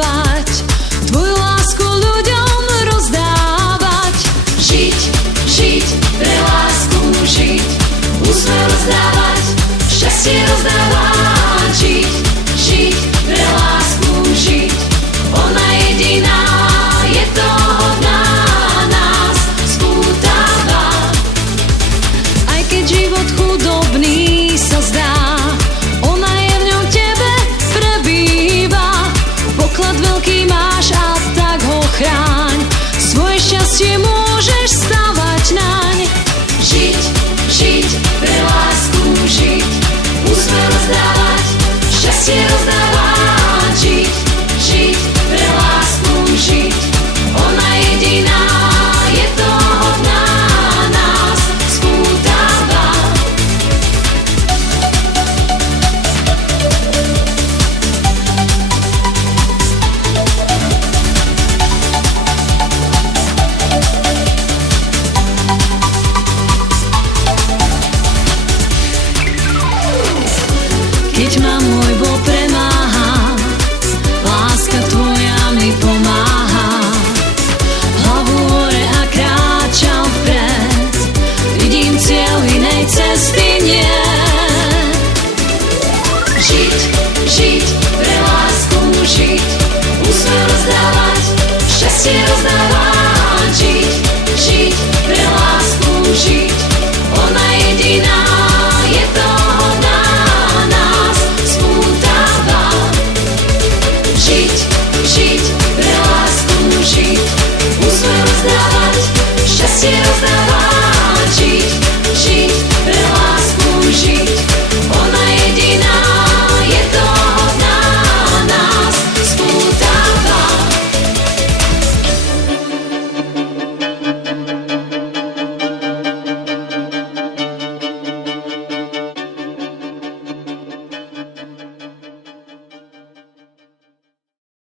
dávať, tvoju lásku ľuďom rozdávať. Žiť, žiť, pre lásku žiť, úsmev rozdávať, šťastie rozdávať. Žiť, žiť, pre lásku žiť, ona jediná je to hodná, nás spútava. Aj keď život chudobný sa zdá, ona je v ňom tebe prebýva. Poklad veľký máš a tak ho chráň, svoje šťastie môžeš stavať naň. Žiť, žiť, pre lásku žiť, úsmev rozdávať, šťastie rozdávať. Žiť, žiť, pre lásku žiť, ona jediná je to hodná, nás spútava. Keď ma môj bol